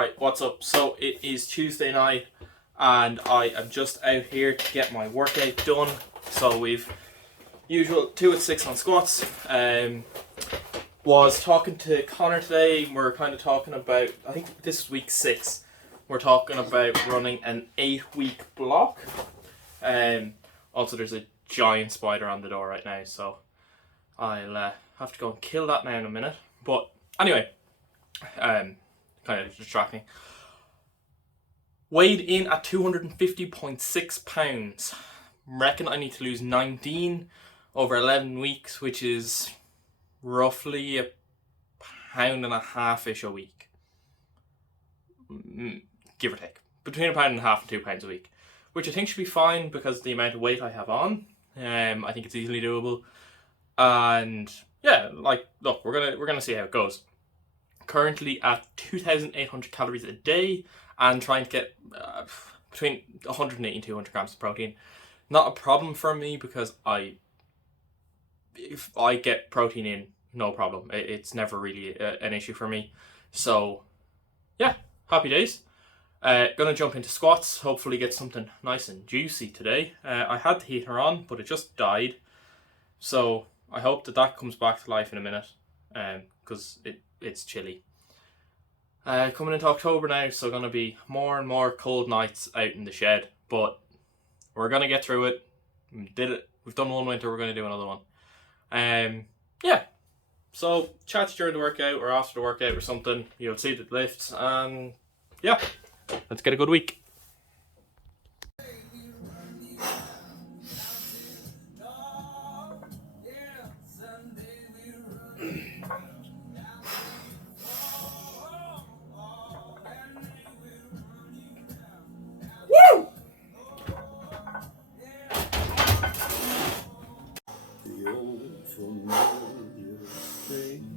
Alright, what's up? So it is Tuesday night and I am just out here to get my workout done. So we've usual 2 at 6 on squats. Was talking to Connor today. We're kind of talking about, I think this is week 6. We're talking about running an 8-week block. Also there's a giant spider on the door right now, so I'll have to go and kill that now in a minute. But anyway, kind of distracting. Weighed in at 250.6 pounds. Reckon I need to lose 19 over 11 weeks, which is roughly a pound and a half-ish a week. Give or take. Between a pound and a half and 2 pounds a week. Which I think should be fine because of the amount of weight I have on. I think it's easily doable. And yeah, like, look, we're gonna see how it goes. Currently at 2,800 calories a day and trying to get between 180 and 200 grams of protein. Not a problem for me because if I get protein in, no problem. It's never really an issue for me. So yeah, happy days. Gonna jump into squats, hopefully get something nice and juicy today. I had the heater on, but it just died. So I hope that comes back to life in a minute, because it's chilly. Coming into October now, so going to be more and more cold nights out in the shed, but we're going to get through it. We did it. We've done one winter, we're going to do another one. Yeah, so chat during the workout or after the workout or something. You'll see the lifts, and yeah, let's get a good week. Woo! The old familiar thing,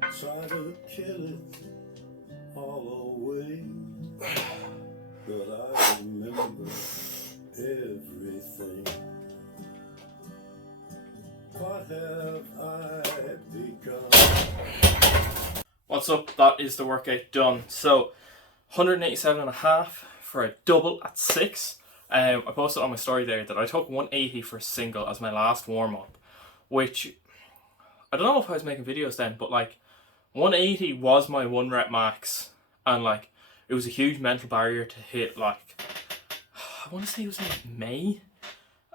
try to kill it all away, but I remember everything. What have I become? What's up? That is the workout done. So 187.5 for a double at 6. I posted on my story there that I took 180 for a single as my last warm-up, which I don't know if I was making videos then, but like 180 was my 1 rep max, and like it was a huge mental barrier to hit. Like I want to say it was in May,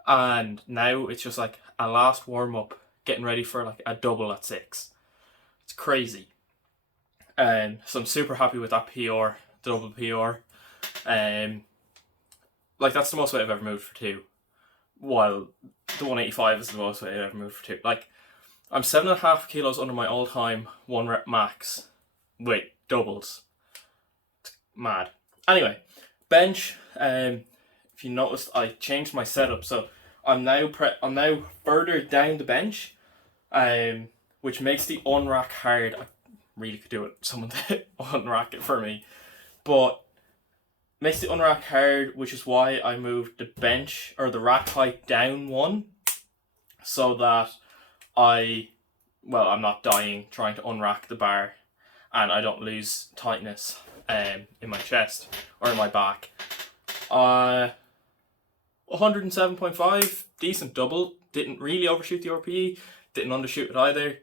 and now it's just like a last warm-up getting ready for like a double at 6. It's crazy. So I'm super happy with that PR, double PR. Like that's the most weight I've ever moved for 2, while the 185 is the most weight I've ever moved for 2. Like I'm 7.5 kilos under my all-time 1 rep max with doubles. It's mad. Anyway, bench. If you noticed, I changed my setup, so I'm now further down the bench, which makes the unrack hard. I really could do it. Someone to unrack it for me, but makes the unrack hard, which is why I moved the bench or the rack height down 1, so that I'm not dying trying to unrack the bar, and I don't lose tightness in my chest or in my back. 107.5, decent double. Didn't really overshoot the RPE, didn't undershoot it either.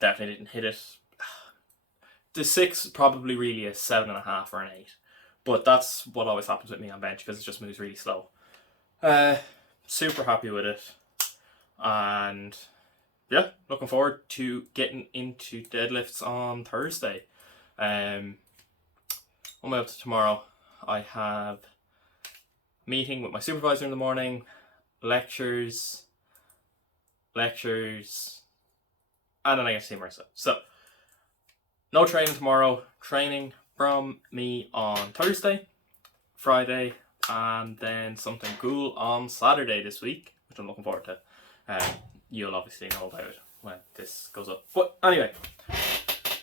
Definitely didn't hit it. The 6 probably really a 7.5 or an 8. But that's what always happens with me on bench because it just moves really slow. Super happy with it. And yeah, looking forward to getting into deadlifts on Thursday. On my way up to tomorrow, I have a meeting with my supervisor in the morning, lectures, and then I get to see Marissa. So, no training tomorrow, training from me on Thursday, Friday, and then something cool on Saturday this week, which I'm looking forward to. You'll obviously know about it when this goes up. But anyway,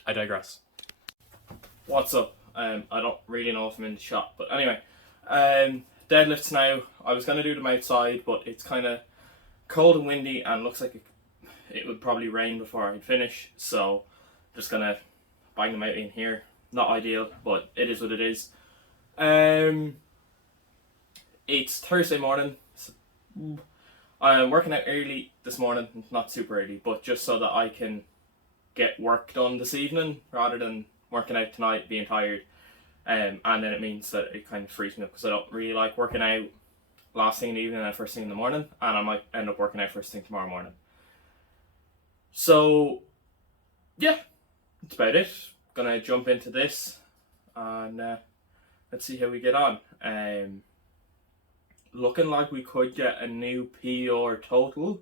I digress. What's up? I don't really know if I'm in the shop, but anyway, deadlifts now. I was going to do them outside, but it's kind of cold and windy and looks like it would probably rain before I'd finish, so I'm just going to bang them out in here. not ideal, but it is what it is. It's Thursday morning. I'm working out early this morning, not super early, but just so that I can get work done this evening rather than working out tonight, being tired. And then it means that it kind of frees me up because I don't really like working out last thing in the evening and first thing in the morning, and I might end up working out first thing tomorrow morning. So, yeah, that's about it. Gonna jump into this and let's see how we get on. Looking like we could get a new PR total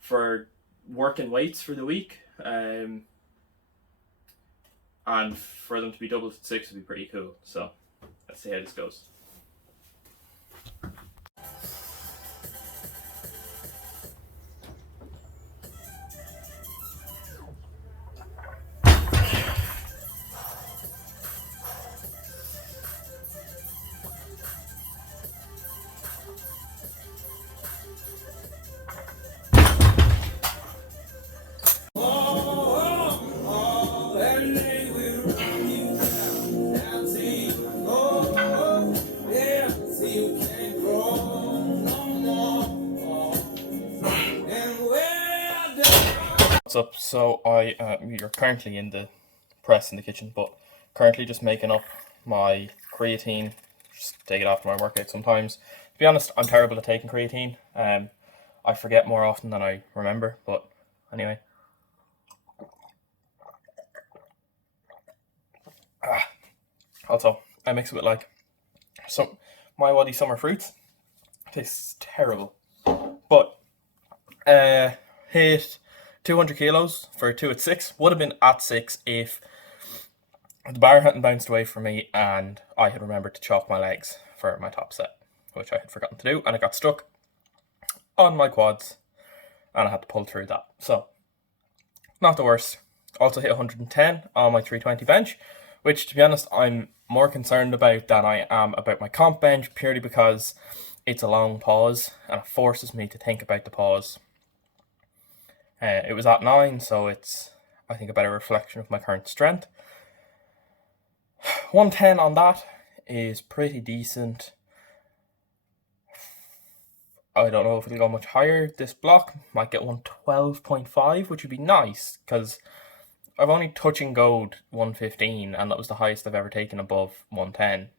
for working weights for the week. And for them to be doubled at 6 would be pretty cool. So let's see how this goes. What's up? So you're currently in the press in the kitchen, but currently just making up my creatine. Just take it after my workout sometimes. To be honest, I'm terrible at taking creatine. I forget more often than I remember, but anyway. Also, I mix it with like some My Waddy summer fruits. Tastes terrible. But hit 200 kilos for 2 at 6. Would have been at 6 if the bar hadn't bounced away from me and I had remembered to chalk my legs for my top set, which I had forgotten to do, and it got stuck on my quads and I had to pull through that. So, not the worst. Also hit 110 on my 320 bench, which, to be honest, I'm more concerned about than I am about my comp bench, purely because it's a long pause and it forces me to think about the pause. It was at 9, so it's, I think, a better reflection of my current strength. 110 on that is pretty decent. I don't know if it'll go much higher. This block might get 112.5, which would be nice, because I've only touch and go'd 115, and that was the highest I've ever taken above 110. It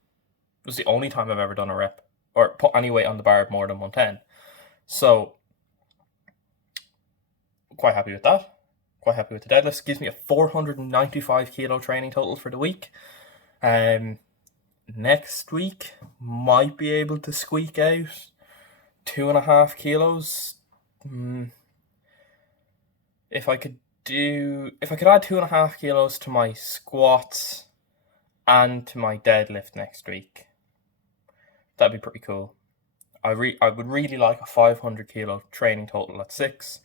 was the only time I've ever done a rep, or put any weight on the bar more than 110. So, quite happy with that. Quite happy with the deadlifts. Gives me a 495 kilo training total for the week. Next week, might be able to squeak out 2.5 kilos. If I could add 2.5 kilos to my squats and to my deadlift next week, that'd be pretty cool. I would really like a 500 kilo training total at 6.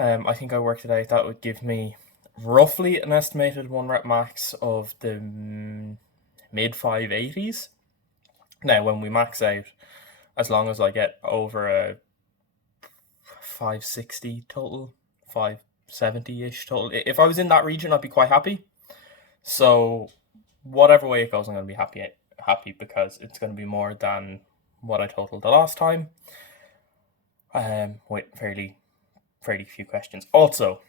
I think I worked it out. That would give me roughly an estimated 1 rep max of the mid 580s. Now, when we max out, as long as I get over a 560 total, 570-ish total, if I was in that region, I'd be quite happy. So, whatever way it goes, I'm going to be happy because it's going to be more than what I totaled the last time. With fairly few questions. Also,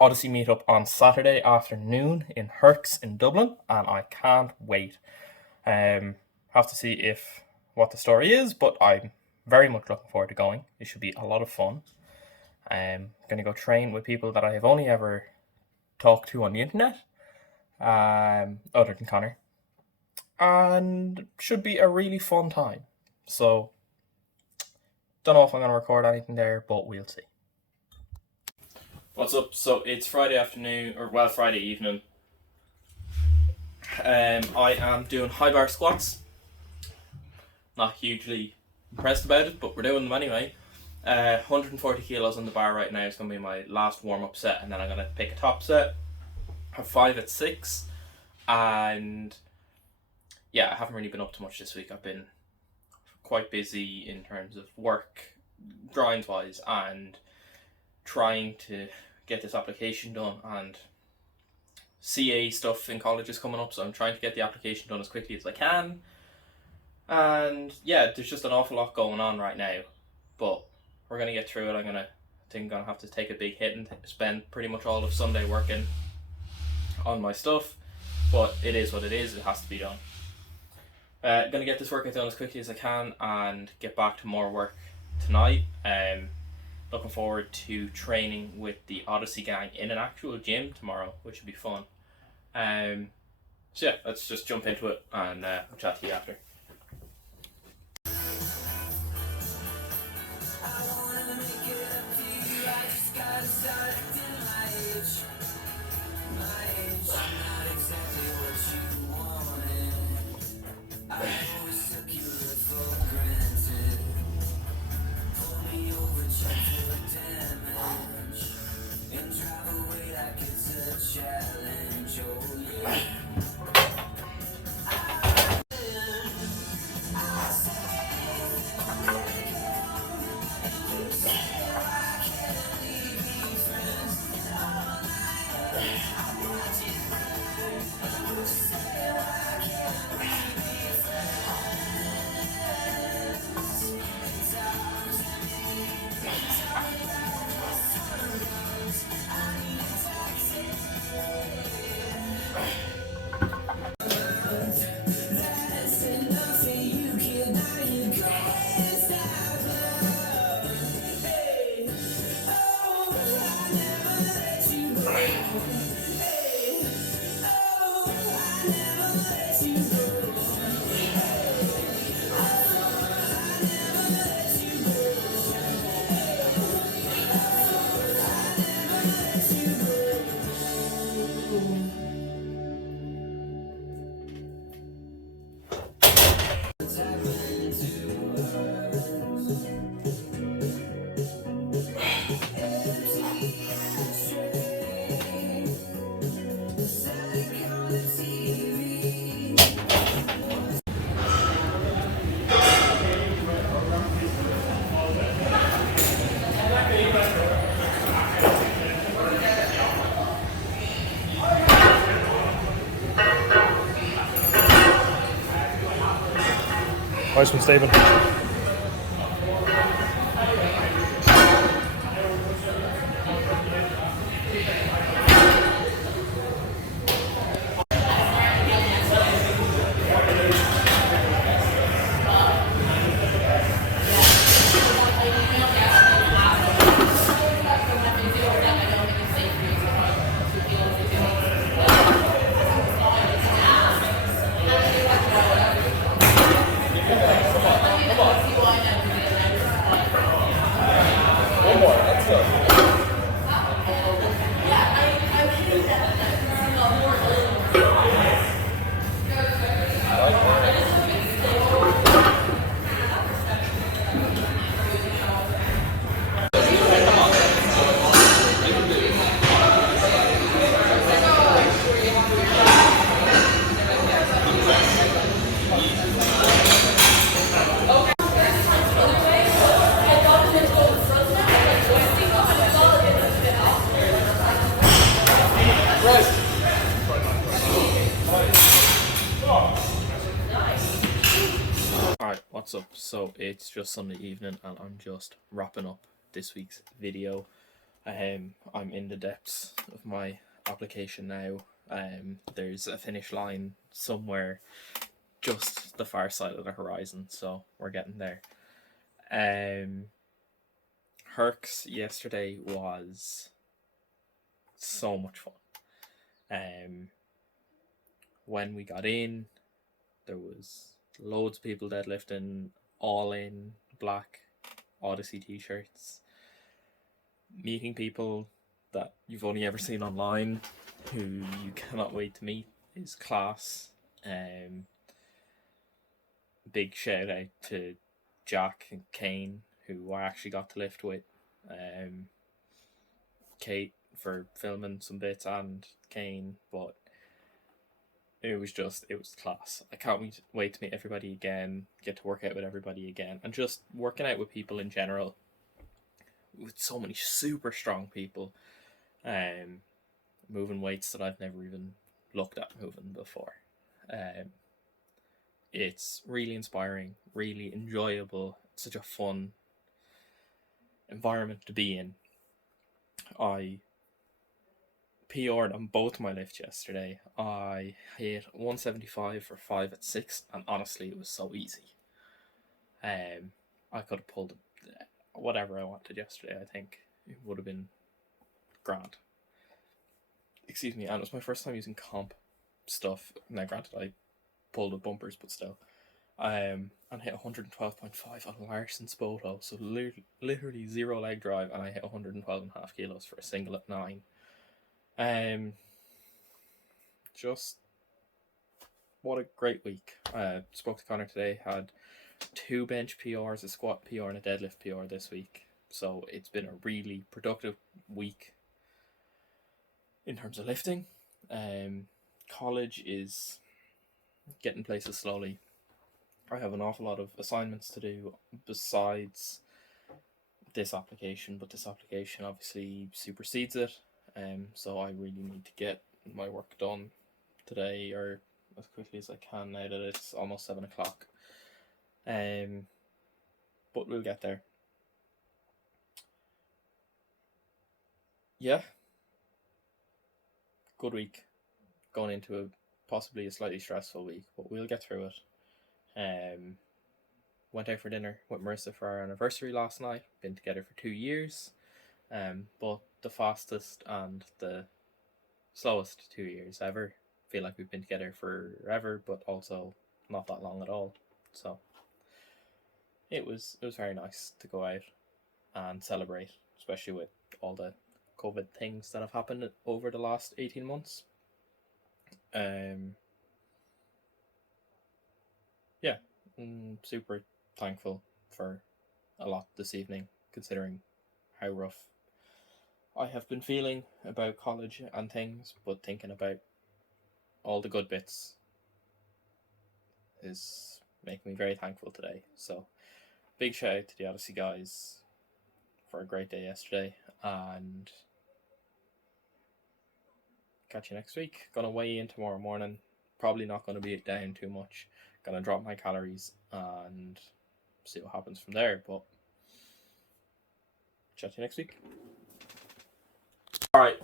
Odyssey meetup on Saturday afternoon in Herx in Dublin, and I can't wait. Have to see what the story is, but I'm very much looking forward to going. It should be a lot of fun. I'm going to go train with people that I have only ever talked to on the internet, other than Connor, and should be a really fun time. So, don't know if I'm going to record anything there, but we'll see. What's up? So it's Friday afternoon, Friday evening. I am doing high bar squats. Not hugely impressed about it, but we're doing them anyway. 140 kilos on the bar right now is going to be my last warm-up set, and then I'm going to pick a top set. Have 5 at 6, and yeah, I haven't really been up to much this week. I've been quite busy in terms of work, drawings-wise, and trying to get this application done and CA stuff in college is coming up, so I'm trying to get the application done as quickly as I can. And yeah, there's just an awful lot going on right now, but we're gonna get through it. I think I'm gonna have to take a big hit and spend pretty much all of Sunday working on my stuff, but it is what it is. It has to be done. Gonna get this workout done as quickly as I can and get back to more work tonight. Looking forward to training with the Odyssey gang in an actual gym tomorrow, which would be fun. So yeah, let's just jump into it and I'll chat to you after. Nice one, Stephen. Alright, what's up? So it's just Sunday evening and I'm just wrapping up this week's video. I'm in the depths of my application now. There's a finish line somewhere just the far side of the horizon, so we're getting there. Hercs yesterday was so much fun. When we got in, there was loads of people deadlifting, all in black Odyssey t-shirts, meeting people that you've only ever seen online who you cannot wait to meet is class. Big shout out to Jack and Kane, who I actually got to lift with, Kate for filming some bits and Kane, but it was class. I can't wait to meet everybody again, get to work out with everybody again, and just working out with people in general, with so many super strong people. moving weights that I've never even looked at moving before. It's really inspiring, really enjoyable, such a fun environment to be in. I PR'd on both my lifts yesterday. I hit 175 for 5 at 6, and honestly, it was so easy. I could have pulled whatever I wanted yesterday. I think it would have been grand. Excuse me, and it was my first time using comp stuff. Now, granted, I pulled with bumpers, but still. And hit 112.5 on Larson's Boto, so literally 0 leg drive, and I hit 112.5 kilos for a single at 9. Just what a great week. Spoke to Connor today, had 2 bench PRs, a squat PR, and a deadlift PR this week. So it's been a really productive week in terms of lifting. College is getting places slowly. I have an awful lot of assignments to do besides this application, but this application obviously supersedes it. So I really need to get my work done today or as quickly as I can now that it's almost 7 o'clock. But we'll get there. Yeah. Good week. Going into possibly a slightly stressful week, but we'll get through it. Went out for dinner with Marissa for our anniversary last night. Been together for 2 years. But the fastest and the slowest 2 years ever. Feel like we've been together forever, but also not that long at all. So it was very nice to go out and celebrate, especially with all the COVID things that have happened over the last 18 months. Yeah, super thankful for a lot this evening, considering how rough I have been feeling about college and things, but thinking about all the good bits is making me very thankful today. So big shout out to the Odyssey guys for a great day yesterday, and catch you next week. Gonna weigh in tomorrow morning. Probably not going to be down too much. Gonna drop my calories and see what happens from there, but chat to you next week. Alright,